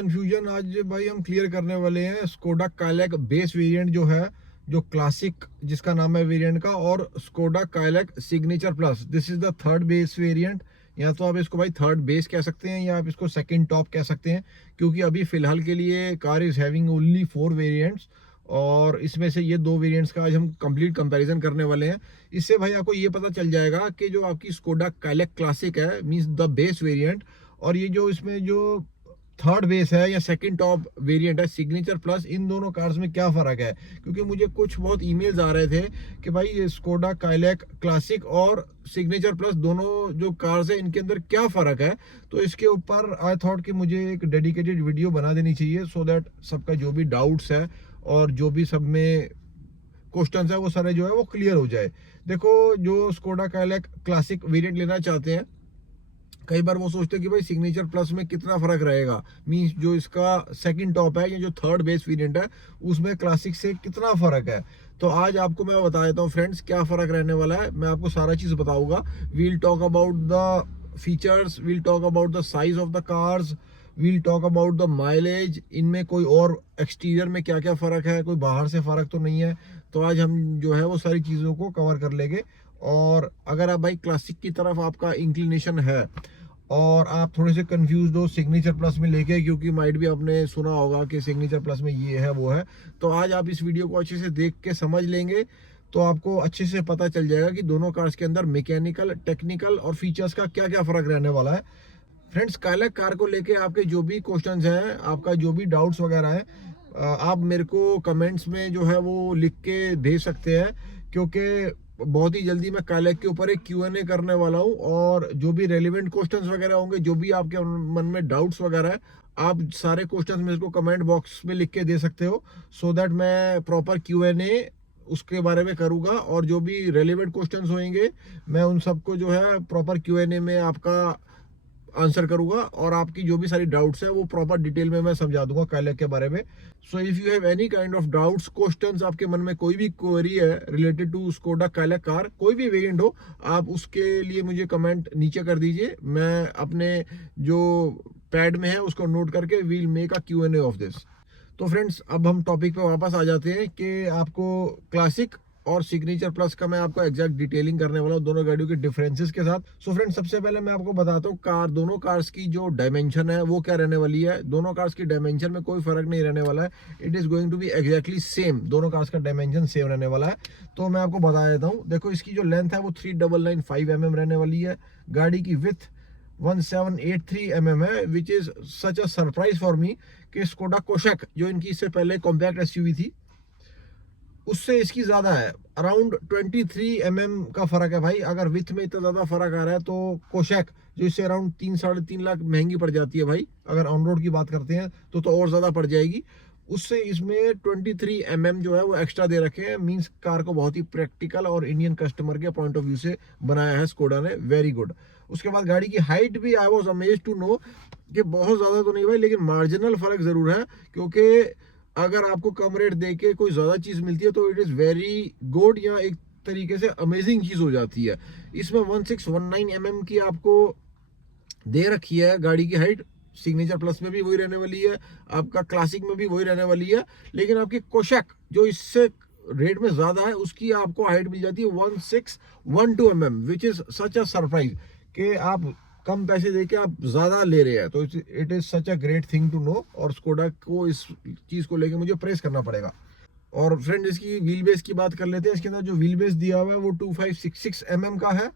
Confusion आज भाई हम क्लियर करने वाले हैं। स्कोडा काइलैक बेस वेरिएंट जो है, जो क्लासिक जिसका नाम है वेरिएंट का, और Skoda Kylaq signature plus, this is the third base variant. या तो आप इसको भाई थर्ड बेस कह सकते हैं या आप इसको सेकंड टॉप कह सकते हैं, क्योंकि अभी फिलहाल के लिए car is having only 4 variants, और इसमें से ये 2 वेरिएंट्स का आज हम कंप्लीट कंपैरिजन करने वाले हैं। इससे भाई आपको ये पता चल जाएगा कि जो आपकी स्कोडा काइलैक क्लासिक है, मींस द बेस वेरिएंट, और ये जो इसमें जो थर्ड बेस है या सेकंड टॉप वेरिएंट है सिग्नेचर प्लस, इन दोनों कार्स में क्या फ़र्क है। क्योंकि मुझे कुछ बहुत ईमेल्स आ रहे थे कि भाई ये स्कोडा काइलैक क्लासिक और सिग्नेचर प्लस दोनों जो कार्स है इनके अंदर क्या फ़र्क है। तो इसके ऊपर आई थॉट कि मुझे एक डेडिकेटेड वीडियो बना देनी चाहिए, सो दैट सबका जो भी डाउट्स है और जो भी सब में क्वेश्चन है वो सारे जो है वो क्लियर हो जाए। देखो, जो स्कोडा काइलैक क्लासिक वेरिएंट लेना चाहते हैं, कई बार वो सोचते हैं कि भाई सिग्नेचर प्लस में कितना फर्क रहेगा, मींस जो इसका सेकंड टॉप है या जो थर्ड बेस वेरिएंट है उसमें क्लासिक से कितना फर्क है। तो आज आपको मैं बता देता हूँ फ्रेंड्स क्या फर्क रहने वाला है। मैं आपको सारा चीज बताऊंगा। We'll talk about the features, we'll talk about the size of the cars, we'll talk about the mileage, इनमें कोई और एक्सटीरियर में क्या क्या फर्क है, कोई बाहर से फर्क तो नहीं है। तो आज हम जो है वो सारी चीजों को कवर कर लेंगे। और अगर आप भाई क्लासिक की तरफ आपका इंक्लिनेशन है और आप थोड़े से कंफ्यूज हो सिग्नेचर प्लस में लेके, क्योंकि माइट भी आपने सुना होगा कि सिग्नेचर प्लस में ये है वो है, तो आज आप इस वीडियो को अच्छे से देख के समझ लेंगे तो आपको अच्छे से पता चल जाएगा कि दोनों कार्स के अंदर मैकेनिकल, टेक्निकल और फीचर्स का क्या क्या फर्क रहने वाला है। फ्रेंड्स, काइलैक कार को लेके आपके जो भी क्वेश्चंस हैं, आपका जो भी डाउट्स वगैरह हैं, आप मेरे को कमेंट्स में जो है वो लिख के भेज सकते हैं, क्योंकि बहुत ही जल्दी मैं काइलैक के ऊपर एक Q&A करने वाला हूँ। और जो भी रेलिवेंट क्वेश्चंस वगैरह होंगे, जो भी आपके मन में डाउट्स वगैरह है, आप सारे क्वेश्चंस मेरे को कमेंट बॉक्स में लिख के दे सकते हो, सो दैट मैं प्रॉपर Q&A उसके बारे में करूँगा। और जो भी रेलिवेंट क्वेश्चंस होंगे मैं उन सबको जो है प्रॉपर Q&A में आपका आंसर करूंगा, और आपकी जो भी सारी डाउट्स है वो प्रॉपर डिटेल में मैं समझा दूंगा काइलैक के बारे में। So if you have any kind of doubts, questions, आपके मन में कोई भी क्वेरी है related to Skoda Kylaq car, कोई भी वेरिएंट हो, आप उसके लिए मुझे कमेंट नीचे कर दीजिए। मैं अपने जो पैड में है उसको नोट करके we'll make a Q&A of this. तो फ्रेंड्स, अब हम टॉपिक पे वापस आ जाते हैं कि आपको क्लासिक और सिग्नेचर प्लस का मैं आपको एग्जैक्ट डिटेलिंग करने वाला हूँ दोनों गाड़ियों के डिफरेंसेस के साथ। सो फ्रेंड्स, सबसे पहले मैं आपको बताता हूँ दोनों कार्स की जो डायमेंशन है वो क्या रहने वाली है। दोनों कार्स की डायमेंशन में कोई फर्क नहीं रहने वाला है। It is going to be exactly same, दोनों कार्स का डायमेंशन सेम रहने वाला है। तो मैं आपको बता देता हूँ। देखो, इसकी जो लेंथ है वो 3995 mm रहने वाली है। गाड़ी की विथ 1783 mm है, which is such a surprise for me कि स्कोडा कोशेक जो इनकी इससे पहले कॉम्पैक्ट एसयूवी थी उससे इसकी ज्यादा है। अराउंड 23 mm का फर्क है भाई। अगर विथ में इतना ज्यादा फर्क आ रहा है तो कोशेक जो इससे अराउंड 3-3.5 लाख महंगी पड़ जाती है भाई। अगर ऑन रोड की बात करते हैं तो और ज्यादा पड़ जाएगी। उससे इसमें 23 mm जो है वो एक्स्ट्रा दे रखे हैं। मींस कार को बहुत ही प्रैक्टिकल और इंडियन कस्टमर के पॉइंट ऑफ व्यू से बनाया है स्कोडा ने, वेरी गुड। उसके बाद गाड़ी की हाइट भी I was amazed to know कि बहुत ज्यादा तो नहीं भाई, लेकिन मार्जिनल फर्क जरूर है। क्योंकि अगर आपको कम रेट दे के कोई ज्यादा चीज मिलती है तो इट इज वेरी गुड, या एक तरीके से अमेजिंग चीज हो जाती है। इसमें 1619 mm की आपको दे रखी है गाड़ी की हाइट। सिग्नेचर प्लस में भी वही रहने वाली है, आपका क्लासिक में भी वही रहने वाली है। लेकिन आपकी कोशेक जो इससे रेट में ज्यादा है उसकी आपको हाइट मिल जाती है 1612 mm, which is such a surprise कि आप कम पैसे देके आप ज्यादा ले रहे हैं। तो it is such a great thing to know, और स्कोडा को इस चीज को लेके मुझे प्रेस करना पड़ेगा। और फ्रेंड, इसकी व्हील बेस की बात कर लेते हैं। इसके अंदर जो व्हील बेस दिया हुआ है वो 2566 mm का है।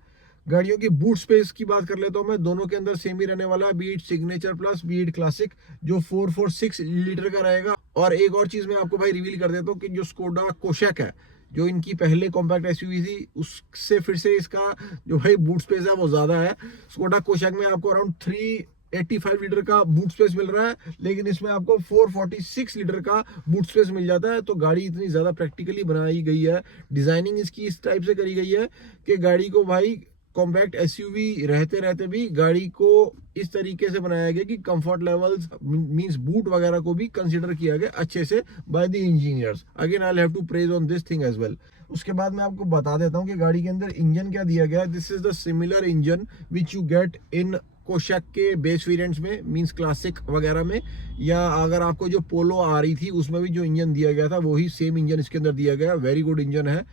गाड़ियों की बूट स्पेस की बात कर लेता हूँ मैं, दोनों के अंदर सेम ही रहने वाला है, बीट सिग्नेचर प्लस बीट क्लासिक, जो 446 लीटर का रहेगा। और एक और चीज मैं आपको भाई रिवील कर देता हूँ कि जो स्कोडा कोशेक है, जो इनकी पहले कॉम्पैक्ट एसयूवी थी, उससे फिर से इसका जो भाई बूट स्पेस है वो ज्यादा है। स्कोडा कोशेक में आपको अराउंड 385 लीटर का बूट स्पेस मिल रहा है, लेकिन इसमें आपको 446 लीटर का बूट स्पेस मिल जाता है। तो गाड़ी इतनी ज्यादा प्रैक्टिकली बनाई गई है, डिजाइनिंग इसकी इस टाइप से करी गई है कि गाड़ी को भाई कॉम्पैक्ट एसयूवी रहते रहते भी गाड़ी को इस तरीके से बनाया गया कि कंफर्ट लेवल्स मींस बूट वगैरह को भी कंसीडर किया गया अच्छे से by the engineers. Again I have to praise on this thing as well. उसके बाद मैं आपको बता देता हूँ कि गाड़ी के अंदर इंजन क्या दिया गया है। This is the similar engine which you get in Kushaq के बेस वेरिएंट्स में, मींस क्लासिक वगैरह में, या अगर आपको जो पोलो आ रही थी उसमें भी जो इंजन दिया गया था वही सेम इंजन इसके अंदर दिया गया है। वेरी गुड इंजन है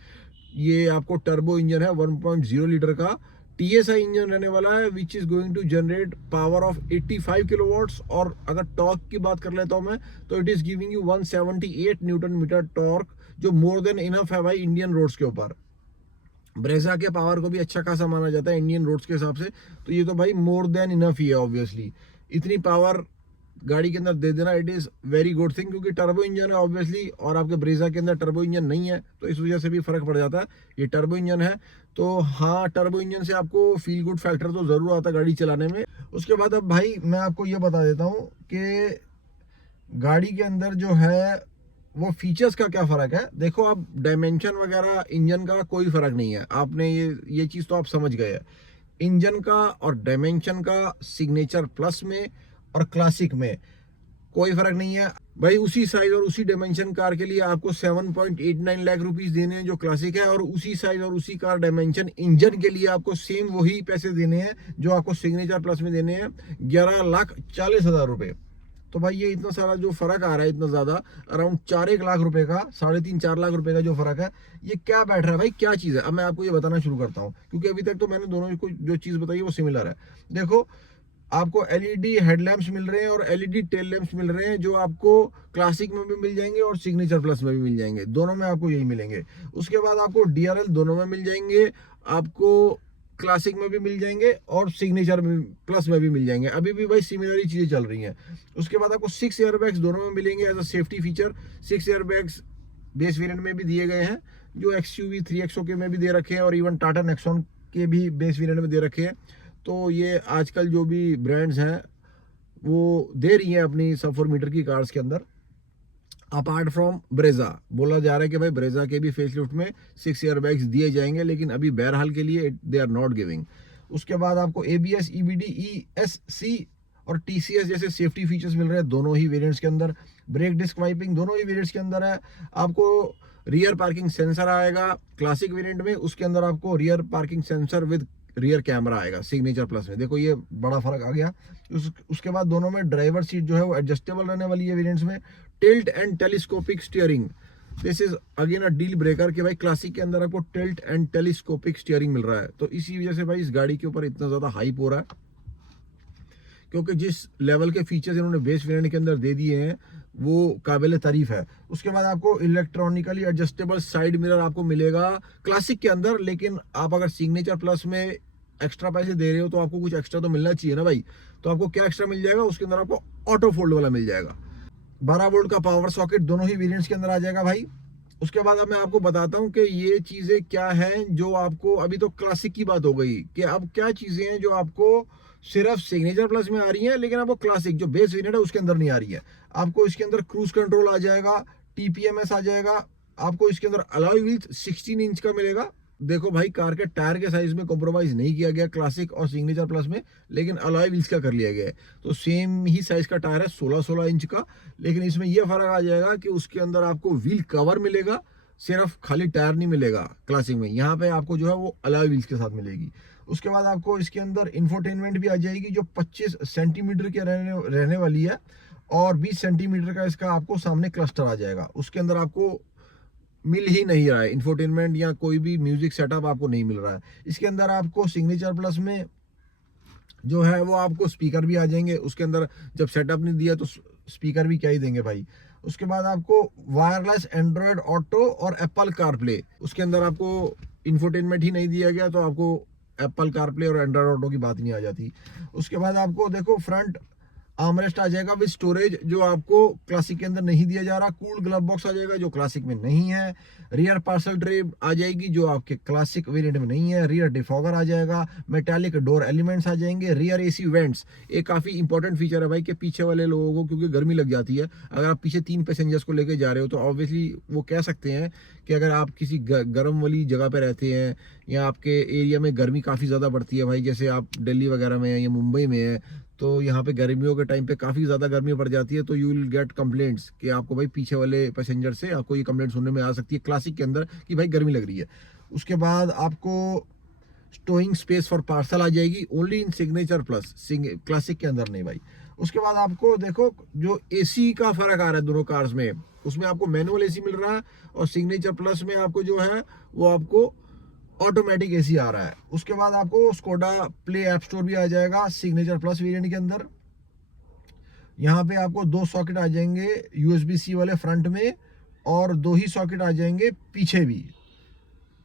ये, आपको टर्बो इंजन है 1.0 लीटर का TSI इंजन रहने वाला है, which is going to generate power of 85 kilowatts. और अगर टॉर्क की बात कर लेता हूं मैं, तो it is giving you 178 newton metre torque, जो मोर देन इनफ है भाई इंडियन रोड्स के ऊपर। ब्रेजा के पावर को भी अच्छा खासा माना जाता है इंडियन रोड्स के हिसाब से, तो ये तो भाई मोर देन इनफ ही है ऑब्वियसली। इतनी पावर गाड़ी के अंदर दे देना, it is very good thing, क्योंकि टर्बो इंजन है ऑब्वियसली, और आपके ब्रेजा के अंदर टर्बो इंजन नहीं है, तो इस वजह से भी फर्क पड़ जाता है। ये टर्बो इंजन है, तो हाँ टर्बो इंजन से आपको फील गुड फैक्टर तो जरूर आता है गाड़ी चलाने में। उसके बाद अब भाई मैं आपको ये बता देता हूँ कि गाड़ी के अंदर जो है वो फीचर्स का क्या फ़र्क है। देखो आप डायमेंशन वगैरह इंजन का कोई फ़र्क नहीं है, आपने ये चीज़ तो आप समझ गए हैं। इंजन का और डायमेंशन का सिग्नेचर प्लस में और क्लासिक में कोई फ़र्क नहीं है भाई। उसी साइज और उसी डायमेंशन कार के लिए आपको 7.89 लाख रुपीस देने हैं जो क्लासिक है, और उसी साइज और उसी कार डायमेंशन इंजन के लिए आपको सेम वही पैसे देने हैं जो आपको सिग्नेचर प्लस में देने हैं, 11,40,000 रुपये। तो भाई ये इतना सारा जो फर्क आ रहा है, इतना ज्यादा अराउंड 4-1 लाख रुपए का, 3.5-4 लाख रुपए का जो फर्क है, ये क्या बैठ रहा है भाई, क्या चीज है। अब मैं आपको ये बताना शुरू करता हूँ, क्योंकि अभी तक तो मैंने दोनों को जो चीज बताई वो सिमिलर है। देखो आपको LED हेडलैम्प्स मिल रहे हैं और LED टेल लैंप्स मिल रहे हैं, जो आपको क्लासिक में भी मिल जाएंगे और सिग्नेचर प्लस में भी मिल जाएंगे, दोनों में आपको यही मिलेंगे। उसके बाद आपको DRL दोनों में मिल जाएंगे, आपको क्लासिक में भी मिल जाएंगे और सिग्नेचर में प्लस में भी मिल जाएंगे। अभी भी भाई सिमिलर ही चीजें चल रही हैं। उसके बाद आपको 6 एयरबैग्स दोनों में मिलेंगे as a safety feature. 6 airbags base variant में भी दिए गए हैं, जो XUV 3XO के में भी दे रखे हैं, और इवन टाटा नेक्सॉन के भी बेस वेरिएंट में दे रखे हैं। तो ये आजकल जो भी ब्रांड्स हैं वो दे रही हैं अपनी सब 4 मीटर की कार्स के अंदर। अपार्ट फ्रॉम ब्रेजा, बोला जा रहा है कि भाई ब्रेजा के भी फेसलिफ्ट में 6 एयरबैग्स दिए जाएंगे, लेकिन अभी बहरहाल के लिए दे आर नॉट गिविंग। उसके बाद आपको ABS, EBD, ESC और TCS जैसे सेफ्टी फीचर्स मिल रहे हैं दोनों ही वेरिएंट्स के अंदर। ब्रेक डिस्क वाइपिंग दोनों ही वेरिएंट्स के अंदर है। आपको रियर पार्किंग सेंसर आएगा क्लासिक वेरिएंट में, उसके अंदर आपको rear parking sensor with rear camera आएगा सिग्नेचर प्लस में। देखो ये बड़ा फर्क आ गया। उसके बाद दोनों में ड्राइवर सीट जो है वो एडजस्टेबल रहने वाली है वेरिएंट्स में। Tilt and telescopic steering, this is again a deal breaker कि भाई क्लासिक के अंदर आपको टिल्ट एंड टेलीस्कोपिक स्टीयरिंग मिल रहा है, तो इसी वजह से भाई इस गाड़ी के ऊपर इतना ज्यादा हाइप हो रहा है, क्योंकि जिस लेवल के फीचर्स इन्होंने बेस वेरिएंट के अंदर दे दिए हैं वो काबिल तारीफ है। उसके बाद आपको इलेक्ट्रॉनिकली एडजस्टेबल साइड मिरर आपको मिलेगा क्लासिक के अंदर, लेकिन आप अगर सिग्नेचर प्लस में एक्स्ट्रा पैसे दे रहे हो तो आपको कुछ एक्स्ट्रा तो मिलना चाहिए ना भाई। तो आपको क्या एक्स्ट्रा मिल जाएगा, उसके अंदर आपको ऑटो फोल्ड वाला मिल जाएगा। 12 वोल्ट का पावर सॉकेट दोनों ही वेरिएंट्स के अंदर आ जाएगा भाई। उसके बाद अब मैं आपको बताता हूं कि ये चीजें क्या हैं जो आपको, अभी तो क्लासिक की बात हो गई, कि अब क्या चीजें हैं जो आपको सिर्फ सिग्नेचर प्लस में आ रही है, लेकिन आपको क्लासिक जो बेस वेरिएंट है उसके अंदर नहीं आ रही है। आपको इसके अंदर क्रूज कंट्रोल आ जाएगा, TPMS आ जाएगा, आपको इसके अंदर अलॉय व्हील्स 16 इंच का मिलेगा। देखो भाई कार के टायर के साइज में कॉम्प्रोमाइज नहीं किया गया क्लासिक और सिग्नेचर प्लस में, लेकिन अलॉय व्हील्स का कर लिया गया है, तो सेम ही साइज का टायर है 16-16 इंच का। लेकिन इसमें यह फर्क आ जाएगा कि उसके अंदर आपको व्हील कवर मिलेगा, सिर्फ खाली टायर नहीं मिलेगा क्लासिक में, यहाँ पे आपको जो है वो अलॉय व्हील्स के साथ मिलेगी। उसके बाद आपको इसके अंदर इंफोटेनमेंट भी आ जाएगी, जो 25 सेंटीमीटर के रहने वाली है, और 20 सेंटीमीटर का इसका आपको सामने क्लस्टर आ जाएगा। उसके अंदर आपको मिल ही नहीं रहा है इंफोटेनमेंट या कोई भी म्यूजिक सेटअप आपको नहीं मिल रहा है। इसके अंदर आपको सिग्नेचर प्लस में जो है वो आपको स्पीकर भी आ जाएंगे, उसके अंदर जब सेटअप नहीं दिया तो स्पीकर भी क्या ही देंगे भाई। उसके बाद आपको वायरलेस एंड्रॉयड ऑटो और एप्पल कारप्ले, उसके अंदर आपको इंफोटेनमेंट ही नहीं दिया गया, तो आपको एप्पल कारप्ले और एंड्रॉयड ऑटो की बात नहीं आ जाती। उसके बाद आपको देखो फ्रंट आर्मरेस्ट आ जाएगा विद स्टोरेज, जो आपको क्लासिक के अंदर नहीं दिया जा रहा। कूल ग्लव बॉक्स आ जाएगा जो क्लासिक में नहीं है। रियर पार्सल ट्रे आ जाएगी जो आपके क्लासिक वेरिएंट में नहीं है। रियर डिफॉगर आ जाएगा, मेटालिक डोर एलिमेंट्स आ जाएंगे। रियर AC वेंट्स, एक काफी इंपॉर्टेंट फीचर है भाई कि पीछे वाले लोगों को क्योंकि गर्मी लग जाती है, अगर आप पीछे 3 पैसेंजर्स को लेकर जा रहे हो तो ऑब्वियसली वो कह सकते हैं कि अगर आप किसी गर्म वाली जगह पे रहते हैं या आपके एरिया में गर्मी काफ़ी ज़्यादा पड़ती है भाई, जैसे आप दिल्ली वगैरह में है या मुंबई में है, तो यहाँ पे गर्मियों के टाइम पे काफ़ी ज़्यादा गर्मी पड़ जाती है, तो यू विल गेट कंप्लेंट्स कि आपको भाई पीछे वाले पैसेंजर से आपको ये कंप्लेंट सुनने में आ सकती है क्लासिक के अंदर कि भाई गर्मी लग रही है। उसके बाद आपको स्टोइंग स्पेस फॉर पार्सल आ जाएगी only in signature plus, classic के अंदर नहीं भाई। उसके बाद आपको देखो जो एसी का फर्क आ रहा है दोनों कार्स में, उसमें आपको मैनुअल एसी मिल रहा है और सिग्नेचर प्लस में आपको जो है वो आपको ऑटोमेटिक एसी आ रहा है। उसके बाद आपको स्कोडा प्ले ऐप स्टोर भी आ जाएगा सिग्नेचर प्लस वेरिएंट के अंदर। यहाँ पे आपको 2 सॉकेट आ जाएंगे USB-C वाले फ्रंट में और 2 ही सॉकेट आ जाएंगे पीछे भी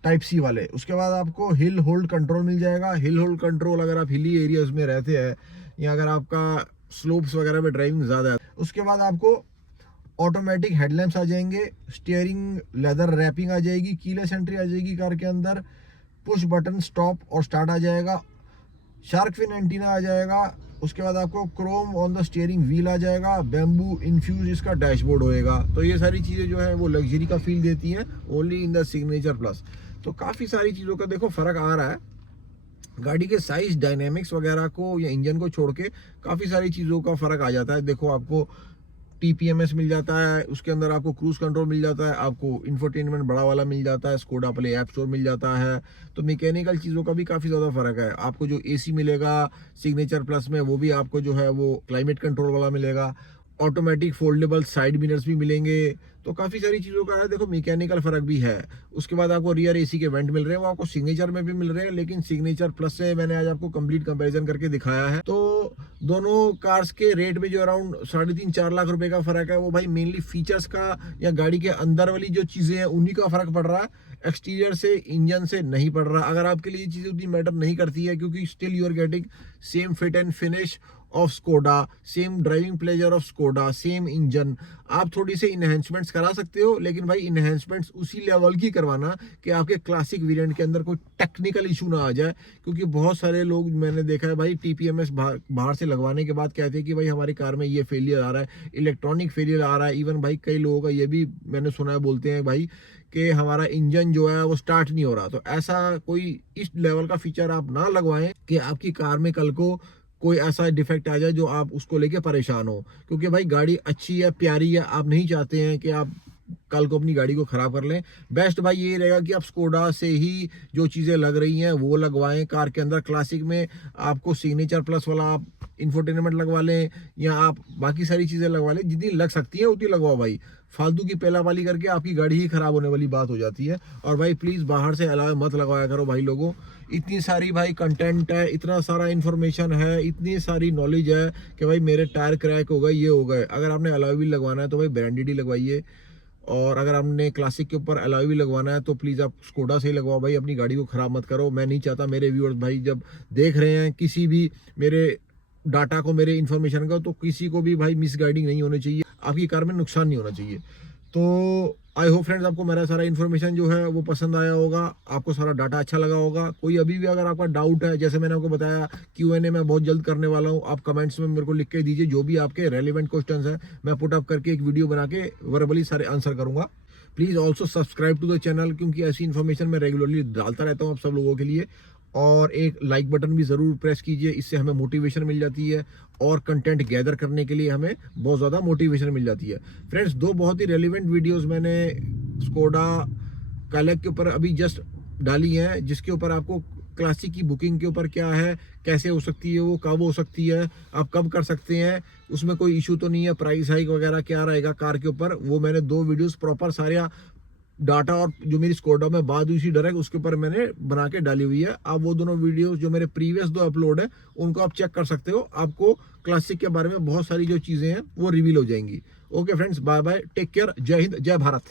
टाइप सी वाले। उसके बाद आपको हिल होल्ड कंट्रोल मिल जाएगा। हिल होल्ड कंट्रोल अगर आप हिली एरियाज में रहते हैं या अगर आपका स्लोप्स वगैरह में ड्राइविंग ज़्यादा है। उसके बाद आपको ऑटोमेटिक हेडलैम्प्स आ जाएंगे, स्टीयरिंग लेदर रैपिंग आ जाएगी, कीलेस एंट्री आ जाएगी कार के अंदर, पुश बटन स्टॉप और स्टार्ट आ जाएगा, शार्क फिन एंटीना आ जाएगा। उसके बाद आपको chrome on the steering wheel आ जाएगा, बैम्बू इन्फ्यूज इसका डैशबोर्ड होएगा। तो ये सारी चीज़ें जो है वो लग्जरी का फील देती हैं only in the signature plus. तो काफ़ी सारी चीज़ों का देखो फ़र्क आ रहा है। गाड़ी के साइज, डायनेमिक्स वगैरह को या इंजन को छोड़ के काफ़ी सारी चीज़ों का फ़र्क आ जाता है। देखो आपको TPMS मिल जाता है, उसके अंदर आपको क्रूज कंट्रोल मिल जाता है, आपको इंफोटेनमेंट बड़ा वाला मिल जाता है, स्कोडा प्ले ऐप स्टोर मिल जाता है। तो मैकेनिकल चीज़ों का भी काफ़ी ज़्यादा फ़र्क है। आपको जो AC मिलेगा सिग्नेचर प्लस में वो भी आपको जो है वो क्लाइमेट कंट्रोल वाला मिलेगा, ऑटोमेटिक फोल्डेबल साइड मिरर्स भी मिलेंगे। तो काफ़ी सारी चीज़ों का है देखो मैकेनिकल फ़र्क भी है। उसके बाद आपको रियर AC के वेंट मिल रहे हैं, वो आपको सिग्नेचर में भी मिल रहे हैं, लेकिन सिग्नेचर प्लस से मैंने आज आपको कंप्लीट कंपैरिजन करके दिखाया है। तो दोनों कार्स के रेट में जो अराउंड 3.5-4 लाख रुपए का फ़र्क है वो भाई मेनली फीचर्स का या गाड़ी के अंदर वाली जो चीज़ें हैं उन्हीं का फ़र्क पड़ रहा है, एक्सटीरियर से इंजन से नहीं पड़ रहा। अगर आपके लिए ये चीज़ें उतनी मैटर नहीं करती है क्योंकि still you are getting same fit and finish of Skoda, same driving pleasure of Skoda, same engine. आप थोड़ी से इन्हेंसमेंट्स करा सकते हो, लेकिन भाई इन्हेंसमेंट्स उसी लेवल की करवाना कि आपके क्लासिक वेरिएंट के अंदर कोई टेक्निकल इशू ना आ जाए। क्योंकि बहुत सारे लोग मैंने देखा है भाई TPMS बाहर से लगवाने के बाद कहते हैं कि भाई हमारी कार में ये फेलियर आ रहा है, इलेक्ट्रॉनिक फेलियर आ रहा है। इवन भाई कई लोगों का ये भी मैंने सुना है, बोलते हैं भाई कि हमारा इंजन जो है वो स्टार्ट नहीं हो रहा। तो ऐसा कोई इस लेवल का फीचर आप ना लगवाएं कि आपकी कार में कल को कोई ऐसा डिफेक्ट आ जाए जो आप उसको लेके परेशान हो। क्योंकि भाई गाड़ी अच्छी है, प्यारी है, आप नहीं चाहते हैं कि आप कल को अपनी गाड़ी को ख़राब कर लें। बेस्ट भाई ये रहेगा कि आप स्कोडा से ही जो चीज़ें लग रही हैं वो लगवाएं कार के अंदर। क्लासिक में आपको सिग्नेचर प्लस वाला आप इंफोटेनमेंट लगवा लें या आप बाकी सारी चीज़ें लगवा लें, जितनी लग सकती है उतनी लगवाओ भाई। फालतू की पहला वाली करके आपकी गाड़ी ही ख़राब होने वाली बात हो जाती है। और भाई प्लीज़ बाहर से अलावा मत लगवाया करो भाई लोगों। इतनी सारी भाई कंटेंट है, इतना सारा इन्फॉर्मेशन है, इतनी सारी नॉलेज है कि भाई मेरे टायर क्रैक हो गए, ये हो गए। अगर आपने अलॉय व्हील लगवाना है तो भाई ब्रांडेड ही लगवाइए, और अगर आपने क्लासिक के ऊपर अलॉय व्हील लगवाना है तो प्लीज़ आप स्कोडा से ही लगवाओ भाई। अपनी गाड़ी को ख़राब मत करो। मैं नहीं चाहता मेरे व्यूअर्स भाई जब देख रहे हैं किसी भी मेरे डाटा को, मेरे इन्फॉर्मेशन का, तो किसी को भी भाई मिसगाइडिंग नहीं होनी चाहिए, आपकी कार में नुकसान नहीं होना चाहिए। तो आई होप फ्रेंड्स आपको मेरा सारा इन्फॉर्मेशन जो है वो पसंद आया होगा, आपको सारा डाटा अच्छा लगा होगा। कोई अभी भी अगर आपका डाउट है, जैसे मैंने आपको बताया Q&A मैं बहुत जल्द करने वाला हूँ, आप कमेंट्स में मेरे को लिख के दीजिए जो भी आपके रेलिवेंट क्वेश्चंस हैं, मैं पुट अप करके एक वीडियो बना के वर्बली सारे आंसर करूँगा। Please also subscribe to the channel, क्योंकि ऐसी इन्फॉर्मेशन मैं रेगुलरली डालता रहता हूँ आप सब लोगों के लिए। और एक लाइक बटन भी ज़रूर प्रेस कीजिए, इससे हमें मोटिवेशन मिल जाती है और कंटेंट गैदर करने के लिए हमें बहुत ज़्यादा मोटिवेशन मिल जाती है। फ्रेंड्स, 2 बहुत ही रेलिवेंट वीडियोस मैंने स्कोडा कायलैक के ऊपर अभी जस्ट डाली हैं, जिसके ऊपर आपको क्लासिक की बुकिंग के ऊपर क्या है, कैसे हो सकती है, वो कब हो सकती है, आप कब कर सकते हैं, उसमें कोई इशू तो नहीं है, प्राइस हाइक वगैरह क्या रहेगा कार के ऊपर, वो मैंने 2 वीडियोस प्रॉपर सारे डाटा और जो मेरी स्कोडा में बात हुई थी डायरेक्ट उसके ऊपर मैंने बना के डाली हुई है। आप वो दोनों वीडियोस जो मेरे प्रीवियस 2 अपलोड है उनको आप चेक कर सकते हो। आपको क्लासिक के बारे में बहुत सारी जो चीज़ें हैं वो रिवील हो जाएंगी। Okay friends, bye bye, take care, जय हिंद, जय भारत।